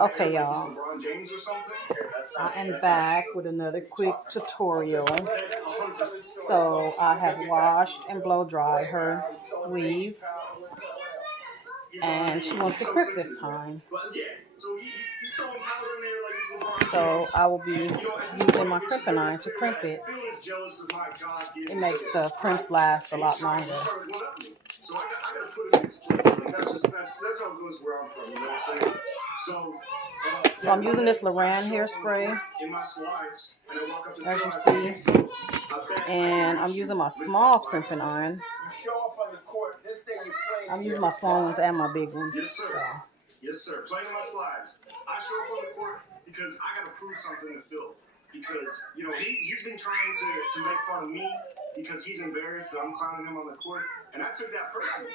Okay, y'all. I am back with another quick tutorial. So I have washed and blow dried her weave, and she wants to crimp this time. So I will be using my crimping iron to crimp it. It makes the crimps last a lot longer. So I'm using this Loran hairspray, as you see, and I'm using my small crimping iron. I'm using my small ones and my big ones. Yes, sir. Yes, sir. Playing my slides. I show up on the court because I got to prove something to Phil. Because, you know, he's been trying to make fun of me because he's embarrassed that I'm clowning him on the court. And I took that personally.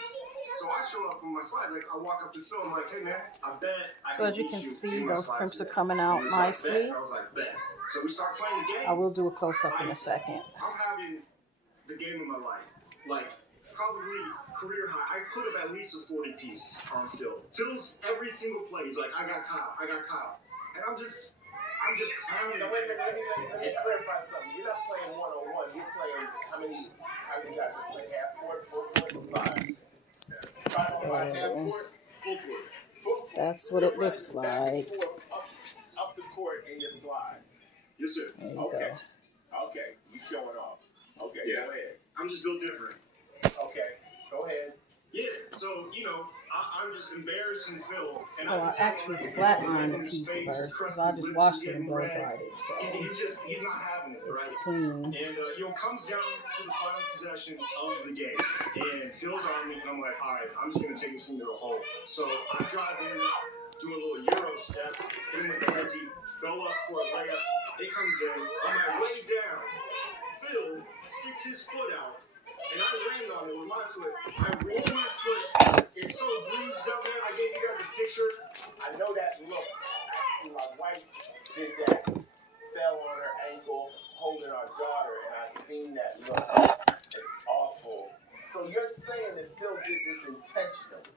So I show up on my slides. Like, I walk up to Phil. I'm like, hey, man, I bet I So as you can see, those crimps are coming out nicely. I was like, bet. So we start playing the game. I will do a close-up in a second. I'm having the game of my life. Like, probably career high. I put up at least a 40-piece on Phil. Phil's every single play. He's like, I got Kyle. And I'm just clowning. So wait a minute, let me clarify something. You're not playing one-on-one. You're playing, how many guys are playing half court, full court? Five half court, full court. That's what it looks like. Up the court in your slides. Yes, sir. There you Okay. go. Okay, you showing off. Okay, Yeah. Go ahead. I'm just built different. Okay, go ahead. Yeah, so, you know, I'm just embarrassing Phil. So I actually flat ironed the piece first because I just washed it and blow dried it. So he's not having it, right? it's clean. And, you know, comes down to the final possession of the game. And Phil's on me, and I'm like, all right, I'm just going to take this into the hole. So I drive in, do a little Euro step, hit him with the hezzy, go up for a layup. It comes in. On my way down, Phil sticks his foot out. And I land on it with my foot. I roll my foot. It's so bruised down there. I gave you guys a picture. I know that look. Actually, my wife did that. Fell on her ankle, holding our daughter, and I seen that look. It's awful. So you're saying that Phil did this intentionally?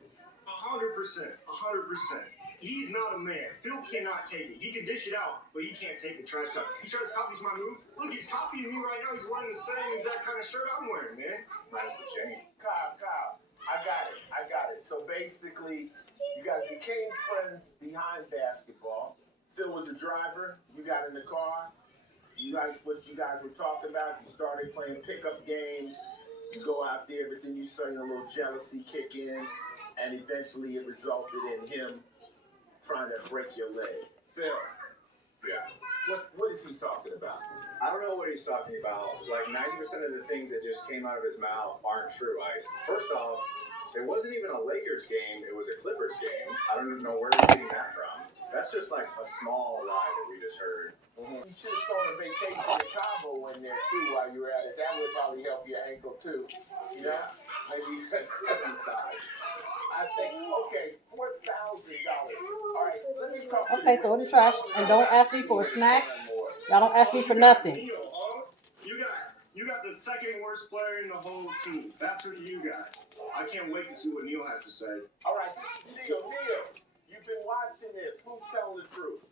100%. 100%. He's not a man. Phil cannot take it. He can dish it out, but he can't take the trash talk. He tries to copy my moves. Look, he's copying me right now. He's wearing the same exact kind of shirt I'm wearing, man. Minus the chain. Kyle, I got it. So basically, you guys became friends behind basketball. Phil was a driver. You got in the car. You like what you guys were talking about. You started playing pickup games. You go out there, but then you started a little jealousy kick in, and eventually it resulted in him trying to break your leg. Phil. Yeah. What is he talking about? I don't know what he's talking about. Like 90% of the things that just came out of his mouth aren't true, Ice. First off, it wasn't even a Lakers game, it was a Clippers game. I don't even know where he's getting that from. That's just like a small lie that we just heard. Mm-hmm. You should have thrown a vacation to Cabo in there too while you were at it. That would probably help your ankle too. Yeah? Maybe you could massage. I think, okay, $4,000. All right, let me talk to Okay, throw it in the trash. And don't ask me for a snack. Y'all don't ask me for nothing. You got the second worst player in the whole team. That's what you got. I can't wait to see what Neil has to say. All right, Neil, you've been watching this. Who's telling the truth?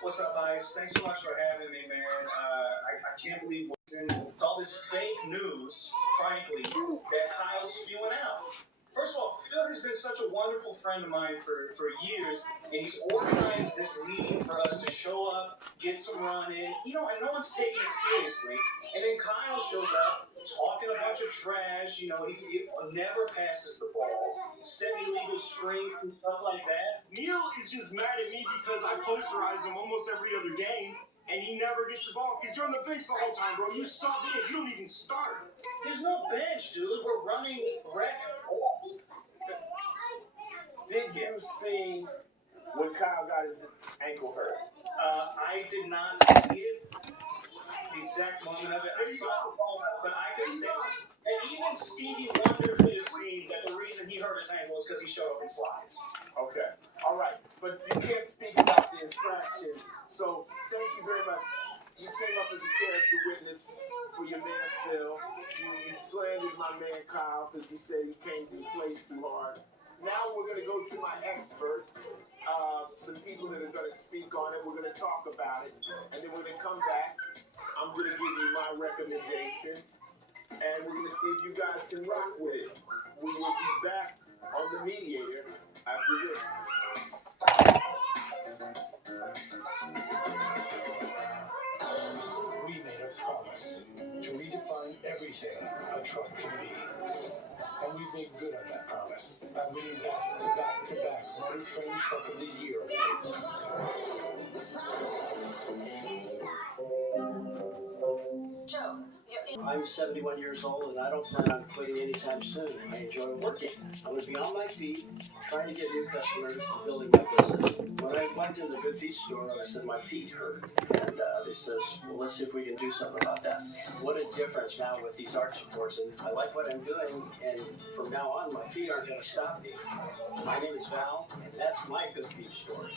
What's up, Ice? Thanks so much for having me, man. I can't believe it's all this fake news, frankly, that Kyle's spewing out. First of all, Phil has been such a wonderful friend of mine for years, and he's organized this league for us to show up, get some run in, you know, and no one's taking it seriously. And then Kyle shows up, talking a bunch of trash, you know, he never passes the ball, setting illegal screens and stuff like that. Neil is just mad at me because I posterize him almost every other game, and he never gets the ball because you're on the bench the whole time, bro. You sub in. You don't even start. There's no bench, dude. We're running rec. Did you see when Kyle got his ankle hurt? I did not see it. The exact moment of it. I saw the ball, but I could say, and even Stevie Wonder could have seen that the reason he hurt his ankle is because he showed up in slides. Okay. All right. But you can't speak about the infraction. So thank you very much. You came up as a character witness for your man Phil. You slandered my man Kyle because he said he came to the place too hard. now we're going to go to my expert. Some people that are going to speak on it. We're going to talk about it. And then we're going to come back. I'm going to give you my recommendation. And we're going to see if you guys can rock with it. We will be back on The Mediator after this. We made a promise to redefine everything a truck can be. And we've made good on that promise by winning back-to-back Motor Trend Truck of the Year awards. Joe, I'm 71 years old and I don't plan on quitting anytime soon. I enjoy working. I'm going to be on my feet, trying to get new customers and building my business. When I went to the good feet store, I said my feet hurt. And they says, well, let's see if we can do something about that. What a difference now with these arch supports. And I like what I'm doing. And from now on, my feet aren't going to stop me. My name is Val, and that's my good feet store.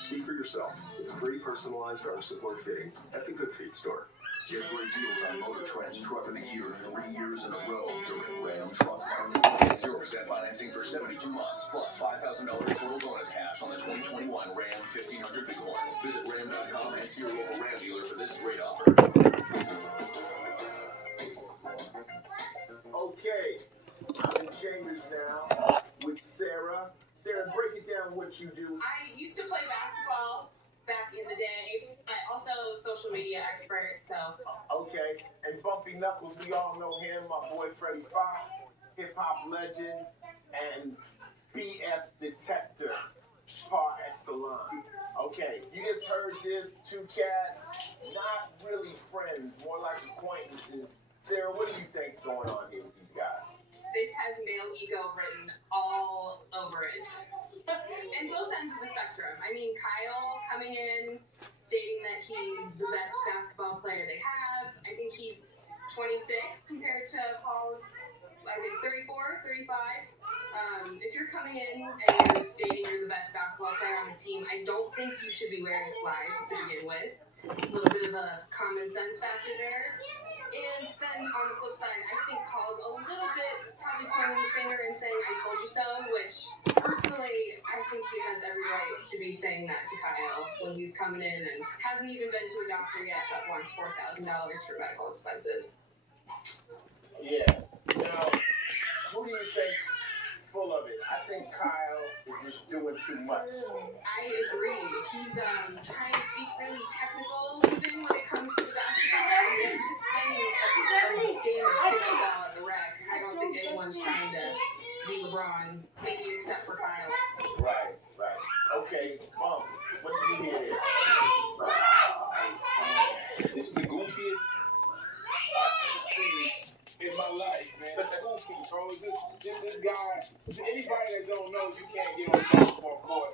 See for yourself with free personalized arch support fitting at the Good Feet store. Get great deals on Motor Trend's Truck of the Year 3 years in a row during Ram Truck Fund. Get 0% financing for 72 months, plus $5,000 total bonus cash on the 2021 Ram 1500 Bighorn. Visit Ram.com and see your local Ram dealer for this great offer. Okay, I'm in Chambers now with Sarah. Sarah, break it down what you do. I used to play basketball back in the day, but also social media expert, so. Okay, and Bumpy Knuckles, we all know him, my boy Freddie Fox, hip-hop legend, and BS detector par excellence. Okay, you just heard this, two cats, not really friends, more like acquaintances. Sarah, what do you think's going on here with these guys? This has male ego written all over it. And both ends of the spectrum. I mean, Kyle coming in, stating that he's the best basketball player they have. I think he's 26 compared to Paul's, I think, 34, 35. If you're coming in and you're stating you're the best basketball player on the team, I don't think you should be wearing slides to begin with. A little bit of a common sense factor there. And then on the flip side, I think Paul's a little bit probably pointing the finger and saying, I told you so, which personally, I think he has every right to be saying that to Kyle when he's coming in and hasn't even been to a doctor yet, but wants $4,000 for medical expenses. Yeah. Now, who do you think's full of it? I think Kyle is just doing too much. I agree. He's trying to speak really technical even when it comes to basketball. And just playing a game of pickleball at the rec. I don't think anyone's trying to be LeBron, maybe except for Kyle. Right. Okay, Bump, what did you hear there? This is the goofiest I've seen in my life, man. That's goofy, bro. This guy, anybody that don't know, you can't get on the basketball court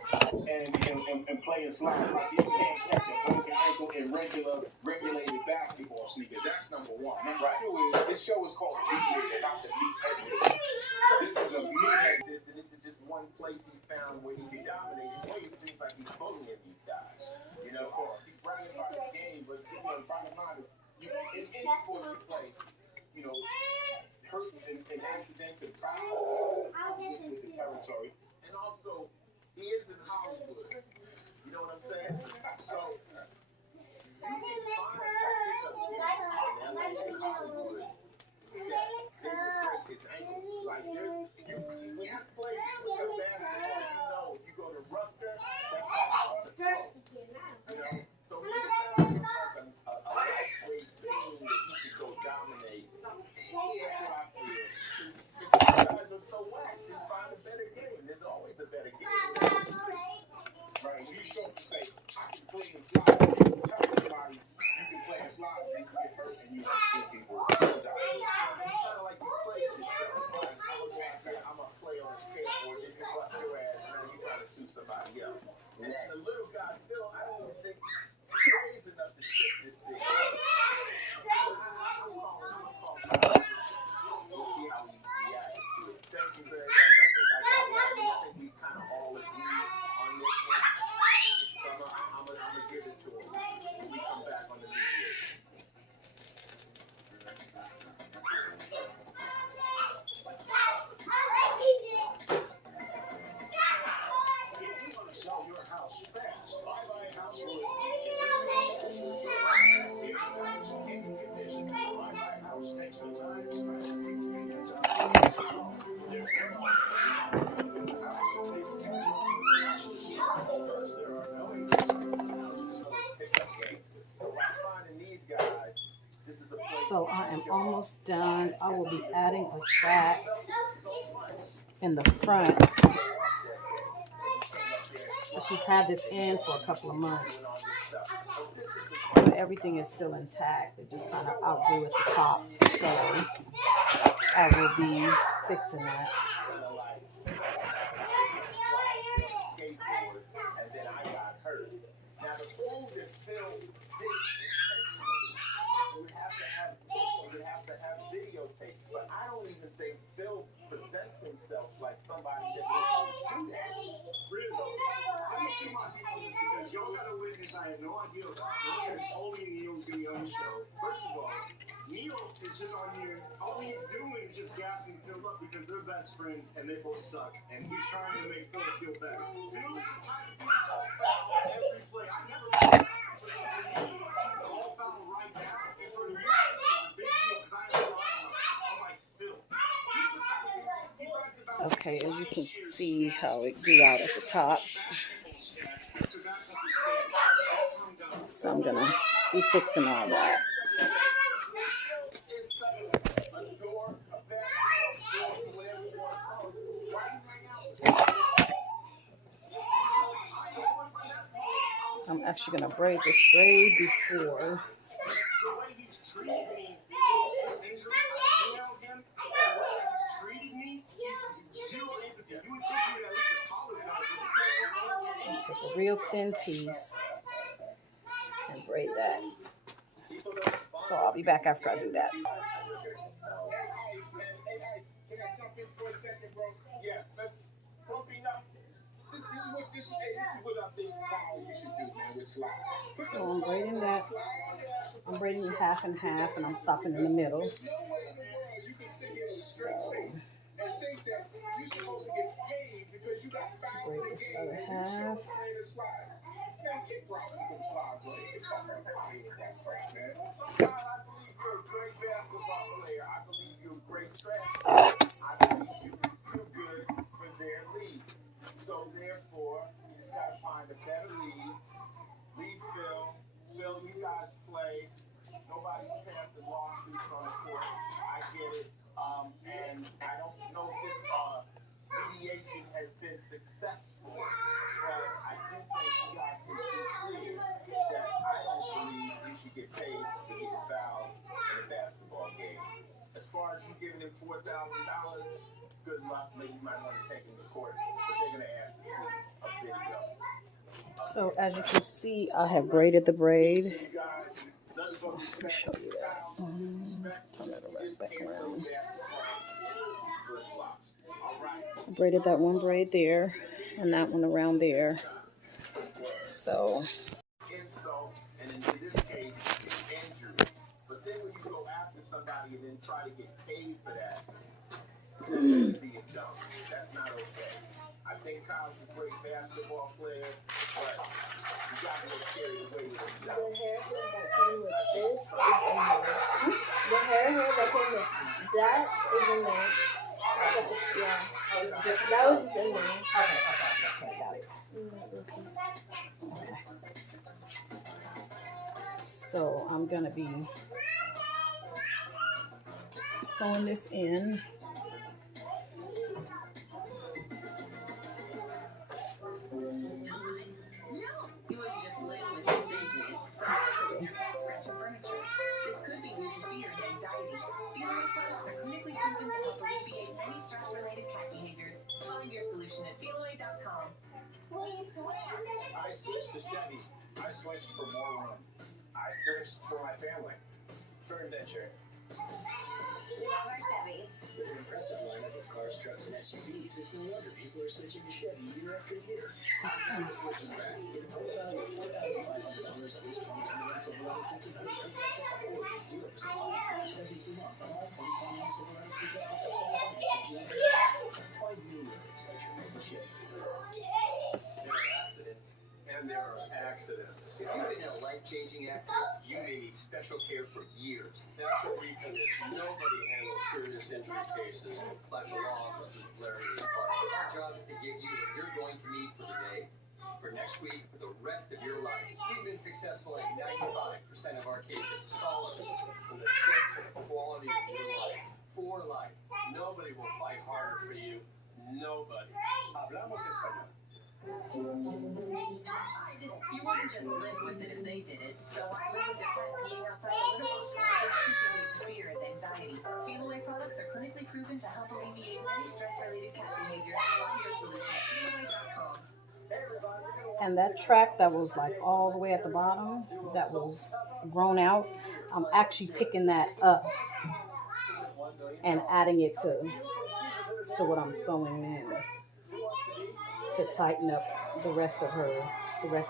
and play and slide. Like, you can't catch a broken ankle in regulated basketball sneakers. That's number one. Number two is, this show is called Mediator, not the Meathead. This is a meathead. This is just one place he found where he can dominate. It seems like he's bullying these guys. You know, he's bragging about the game, but you know, bottom line is, in any sport you play, you know, hurt and accidents and fouls with the territory. And also, he is in Hollywood. You know what I'm saying? So, you can find in Hollywood that they will break his ankles. Like, when you play with your basketball, you know, if you go to Rutgers, that's how it's supposed. You know? So, he sounds like a lightweight team that he could go dominate. That's what I feel. If you guys are so whack, then find a better game. There's always a better game. Right, when you show up to say, I can play and slide, you tell somebody you can play and slide, and you get hurt and you have to see people. It's kind of like you play this show. I'm going to play on a skateboard, then you bust your ass, and now you try to shoot somebody else. And then the little guy, Phil, I don't even think he's crazy enough to shit this thing. We'll see how he reacts to it. Thank you very much. I think we kind of all agree on this one. So I'm gonna give it to him when we come back on the Mediator. So I am almost done. I will be adding a track in the front. So she's had this in for a couple of months. But everything is still intact. It just kind of outgrew at the top. So I will be fixing that. And then I got hurt. Now the move that Phil did intentionally, you would have to have videotape. But I don't even think Phil presents himself like somebody that would do that. Really? I didn't see my people because y'all got a witness I had no idea about. No one told me Neil was going to be on the show. First of all, Neil is just on here. All he's doing is just gassing Phil up because they're best friends and they both suck. And he's trying to make Phil feel better. Phil is trying to do all foul every play. I never all foul right now. And for the year, it's a big deal because I have a line I'm like, Phil. Okay, as you can see how it grew out at the top. So I'm going to be fixing all that. I'm actually going to braid this braid before. Take a real thin piece and braid that. So I'll be back after I do that. Can I jump in for a second, bro? Yeah, let's pump up. This is what I think you should do, man, with slide. So I'm braiding that. I'm braiding it half and half, and I'm stopping in the middle. There's no way in the world you can sit here with straight face and think that you're supposed to get paid because you got fouled in the game and you should play the slide. Man, kick rocks with them slides, bro. You can talk about that crap, man. I believe you're a great basketball player. I believe you're a great trash player. I believe you're too good for their league. So therefore, you just gotta find a better league. Leave Phil. Phil, you guys play. Nobody's passing lawsuits on the court. I get it. And I don't know if this mediation has been successful, but I do think you guys can be clear that I don't believe you should get paid for getting fouled in a basketball game. As far as you giving him $4,000, good luck. Maybe you might want to take him to court, but they're going to ask to see a video. So as you can see, I have braided the braid. Let me show you that. Turn it around, back around. I braided that one braid there and that one around there. So. And in this case, it's injury. But then when you go after somebody and then try to get paid for that, that's being dumb. That's not okay. I think Kyle's a great basketball player, but you got to get carried away with him. The hair that came with this is in there. The hair that came with that is in there. Yeah. That was just in there. Okay, got it. Okay. So I'm going to be sewing this in. I switched to Chevy. I switched for more room. I switched for my family. For adventure. We love our Chevy. With an impressive lineup of cars, trucks, and SUVs, it's no wonder people are switching to Chevy year after year. I'm switching back. Get a total value of $4,500 on this 2021 Silverado 1500 or 0% financing for 72 months on all 2021 Silverado 2000. Find new limits at your local Chevy. There are accidents, and there are accidents. If you've been in a life-changing accident, you may need special care for years. That's what we do. Nobody handles serious injury cases like the law offices of Larry and Park. Our job is to give you what you're going to need for today, for next week, for the rest of your life. We've been successful in 95% of our cases. Call us from the 6 quality of your life. For life. Nobody will fight harder for you. Nobody. Hablamos español. You wouldn't just live with it if they did it. So I live with your pet peeing outside the litter box. Just keeping you to fear and anxiety. Feel Away products are clinically proven to help alleviate many stress-related cat behaviors. Find your solution at feelaway.com. And that track that was like all the way at the bottom, that was grown out, I'm actually picking that up and adding it to what I'm sewing now to tighten up the rest of her weave.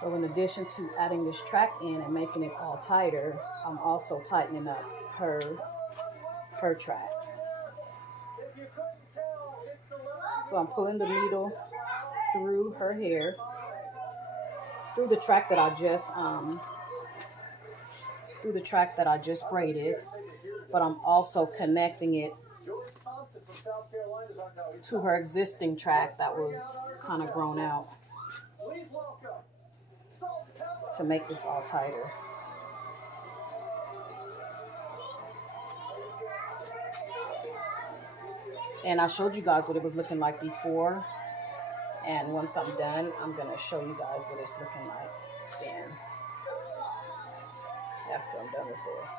So in addition to adding this track in and making it all tighter, I'm also tightening up her track. So I'm pulling the needle through her hair, through the track that I just braided, but I'm also connecting it to her existing track that was kind of grown out to make this all tighter. And I showed you guys what it was looking like before. And once I'm done, I'm going to show you guys what it's looking like then, after I'm done with this.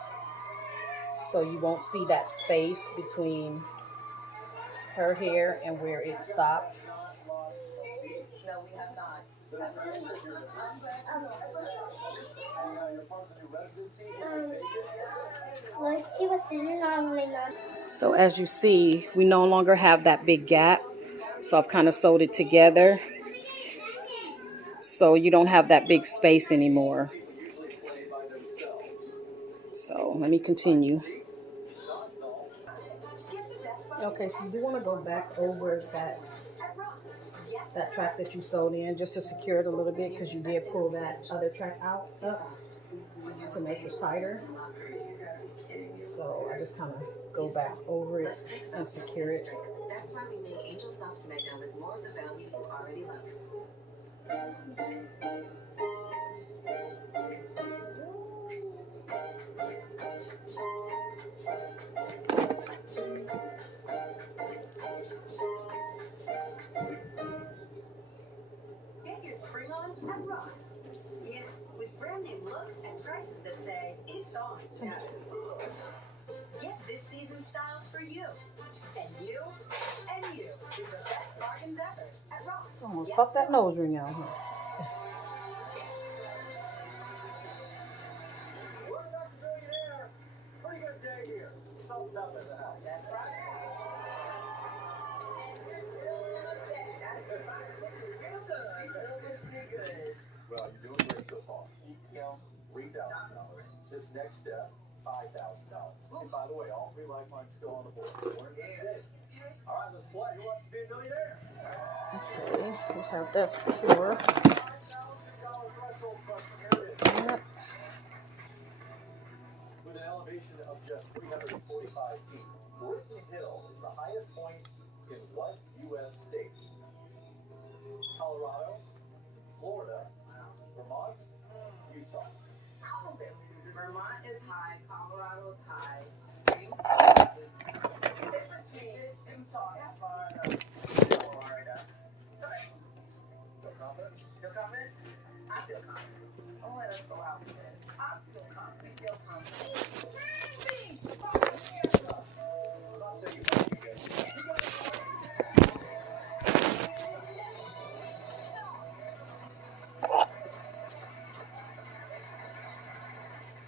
So you won't see that space between her hair and where it stopped. No, we have not. What she was sitting on my mom. So as you see, we no longer have that big gap. So I've kind of sewed it together. So you don't have that big space anymore. So let me continue. Okay, so you do want to go back over that track that you sewed in just to secure it a little bit, because you did pull that other track up to make it tighter. So I just kind of go back over it and secure it. That's why we make Angel Soft Mega with more of the value you already love. Get your spring on at Ross. Yes, with brand new looks and prices that say it's on. Get this season's styles for you. And you, and you. With the best bargains ever at Ross. Almost pop that nose ring out here. Welcome back to Billionaire. Pretty good day here. Something up in the house. That's right. Well, you're doing great so far. $3,000. This next step, $5,000. And by the way, all 3 lifelines still on the board. All right, let's play. Who wants to be a millionaire? Okay, we have that secure. Yep. With an elevation of just 345 feet, Brittany Hill is the highest point in what U.S. state? Colorado, Florida, Vermont, Utah. Vermont is high, Colorado is high. Florida. Feel confident? Feel confident? I feel confident. Oh, let us go out with this. I feel confident. We feel confident. I'm not saying you have to guys.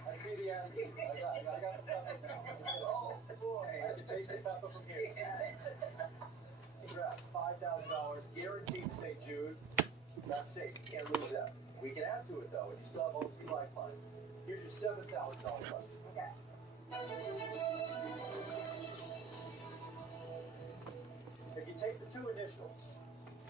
I see the attitude. I got the pepper now. Oh, boy. I can taste the pepper from here. Congrats. $5,000 guaranteed to St. Jude. That's safe. You can't lose that. We can add to it, though, and you still have all 3 lifelines. Here's your $7,000 question. Okay. If you take the 2 initials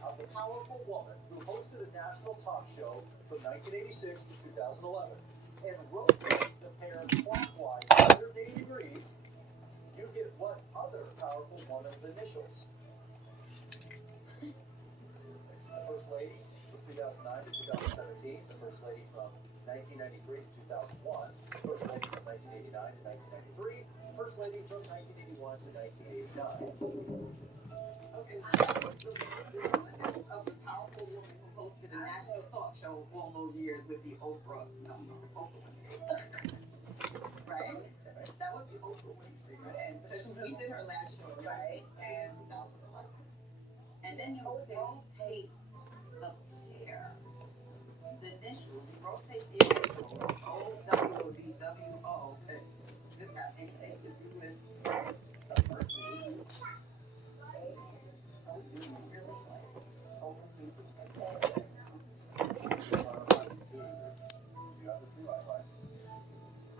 of the powerful woman who hosted a national talk show from 1986 to 2011 and rotate the pair clockwise 180 degrees, you get what other powerful woman's initials? The First Lady, the 2009 to 2017, the First Lady from 1993 to 2001, First Lady from 1989 to 1993, First Lady from 1981 to 1989. Okay, of the powerful woman who hosted a national talk show all those years with the Oprah. No, Oprah Winfrey. Right? That was the Oprah Winfrey, right? And we did her last show, right? And 2011. And then you rotate the pair. The initials, you rotate the initials, O-W-D-W-O. This got anything to do with a person. Oh, you really like open people.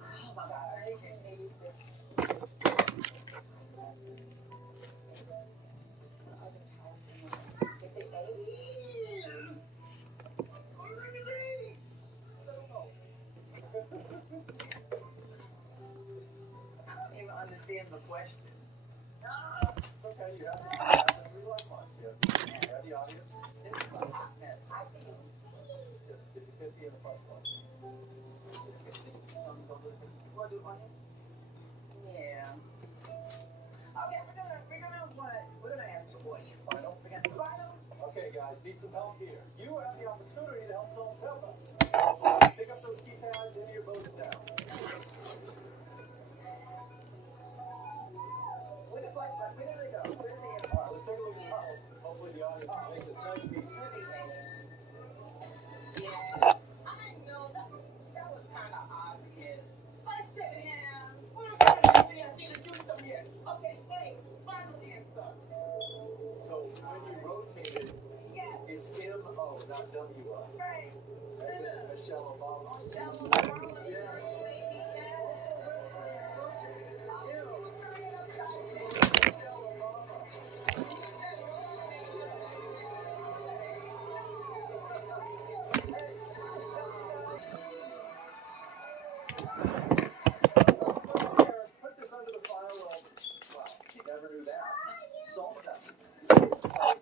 Oh my God, I hate 86. I don't even understand the question. Okay, you have the 3 lifelines. You have the audience. This is a hot mess. I think 50-50 and the plus one. you want to do audience? Yeah. Okay, we're gonna ask the question. Final? We're gonna final. Okay, guys, need some help here. You have the opportunity to help solve Peppa. Pick up those keypads into your boats now. Where did they go? Where are they? All right, let's take a look at the results. Hopefully the audience can make this nice and easy. Yeah. I know that was kind of obvious. I said, yeah. What am I going to see to do some here? Okay, hey, final answer. So when you rotate it, it's M-O, not W-O. Right. That's it, Michelle Obama. Michelle Obama. Yeah. Put this under the file of, wow, you never knew that. Salt pepper.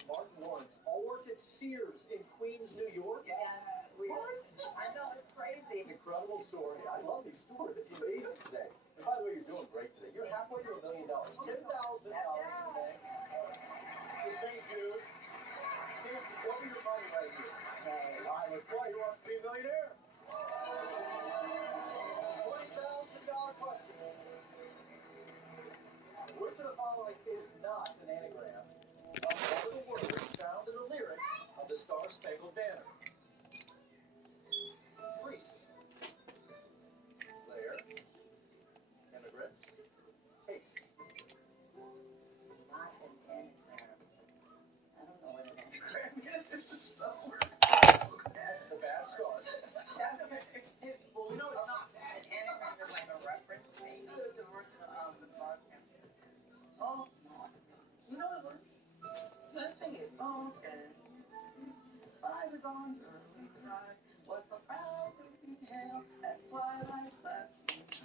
Martin Lawrence all worked at Sears in Queens, New York. Yeah. What? I know, it's crazy. Incredible story. I love these stories. It's amazing today. And by the way, you're doing great today. You're halfway to $1 million. $10,000 today. To St. Jude. Here's the double your money right here. All right, let's play. Who wants to be a millionaire? $20,000 question. Which of the following is not an anagram of one of the words found in the lyrics of the Star-Spangled Banner? Priest, Blair, immigrants, taste. Not an anagram. I don't know what an anagram is. It's a bad start. Well, we know it's not bad. An anagram is like a reference, maybe, to the stars. Oh, no. You know what? Let's sing it. Oh, okay. I was on early drive. What's the proud hell at twilight last week?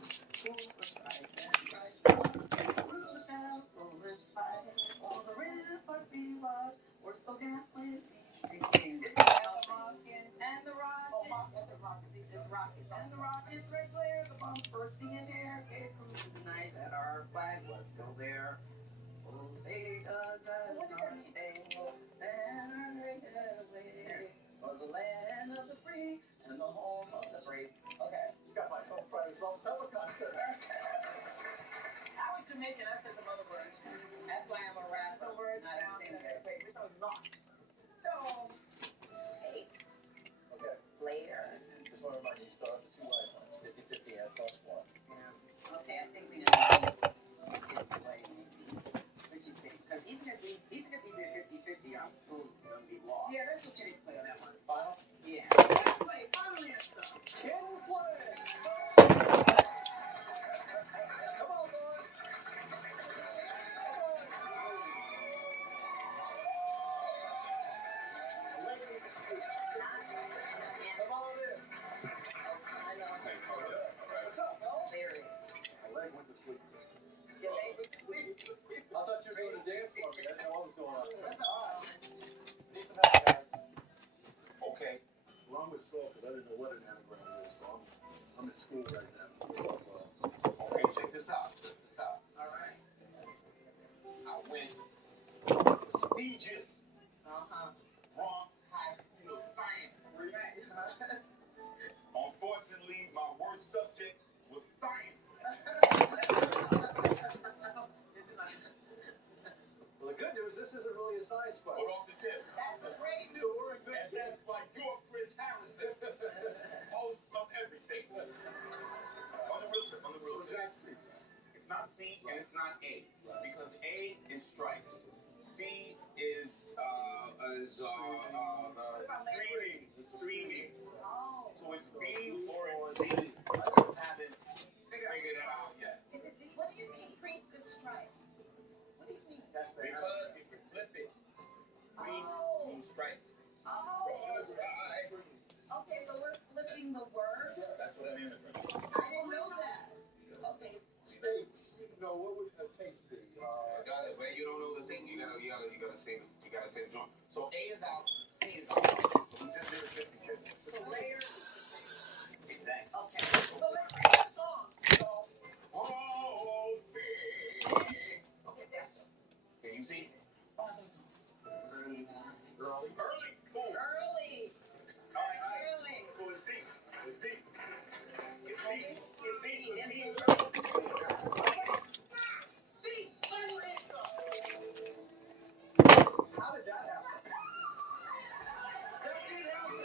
Who was right and right? Through the town, foolish fight. On the river we watch. We're so damn with these streets. It's the rocket and the rocket. Oh, and the rocket. It's rocket. And the rocket's red glare. The bomb bursting in air. It proved tonight that our flag was still there. Oh, say does that someday and ring away for the land of the free and the home of the brave. Okay. You got my phone Friday Salt and Pepper concert. I was Jamaican. I said some other words. That's why I'm a rapper. Words not a singer. Wait, which one's not? So, eight. Okay. Later. Just want to remind you, you still have the 2 lifelines. 50-50 and plus 1. Yeah. Okay, I think we did. Because even if we did 50-50, I'm still going to be lost. Yeah, that's what you need to play on that one. Final? Yeah. Let's play final answer. Can we play? Come on, boys. Come on in. I know. What's up, fellas? There it is. My leg went to sleep. Your leg was sweet. I thought you were doing a dance for me. I didn't know what was going on. What's up? Need some help, guys. Okay, I'm with Saul because I didn't know what an anagram is, so I'm in school right now. Okay, check this out. All right. I went prestigious Bronx High School of Science. Unfortunately, my worst subject was science. Well, the good news, this isn't really a science question. But off the tip. That's a great So we're in good shape. That's why you're Chris Harrison, host of everything. On the real tip. That's C. It's not C and it's not A. Because A is stripes. C is streaming. Oh. So it's B or it's D. I haven't figured it out yet. What do you mean, crease the stripes? What do you mean? That's the Because if you flip it, crease means stripes. Oh. Okay, so we're flipping the word? That's what I mean. I didn't know that. Okay. States. No, what would a taste be? But you don't know the thing. You gotta say the joint. So A is out, C is out. So we just did a 50-50. So layer. Exactly. Okay. So let's sing a song. So. Oh, see. Okay, that's it. Can you see? Early. Early. Cool. Early. All right. Early. So it's deep. It's deep. It's deep. It's deep. It's deep. How did that happen? That did happen.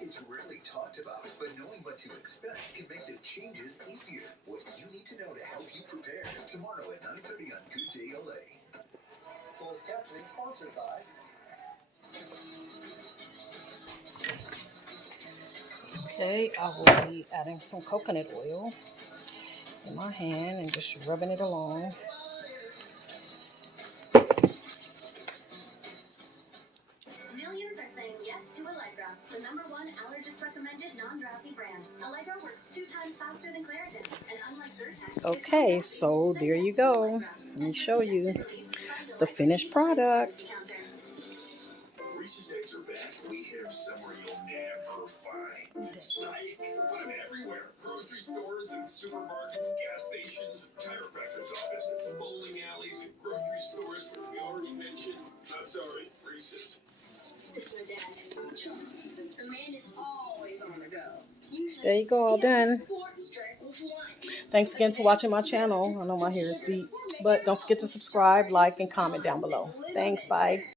It's rarely talked about, but knowing what to expect can make the changes easier. What you need to know to help you prepare. Tomorrow at 9:30 on Good Day LA. Closed captioning sponsored by. Okay, I will be adding some coconut oil in my hand and just rubbing it along. Millions are saying yes to Allegra, the #1 allergist-recommended non-drowsy brand. Allegra works 2 times faster than Claritin, and unlike Zyrtec... Okay, so there you go. Let me show you the finished product. Reese's eggs are back. We hit them somewhere you'll never find. Psych! Put them everywhere. Grocery stores and supermarkets, gas stations, chiropractors' offices, bowling alleys, and grocery stores, which we already mentioned. I'm sorry, Reese's. The man is always on the go. There you go, all done. Thanks again for watching my channel. I know my hair is beat, but don't forget to subscribe, like, and comment down below. Thanks, bye.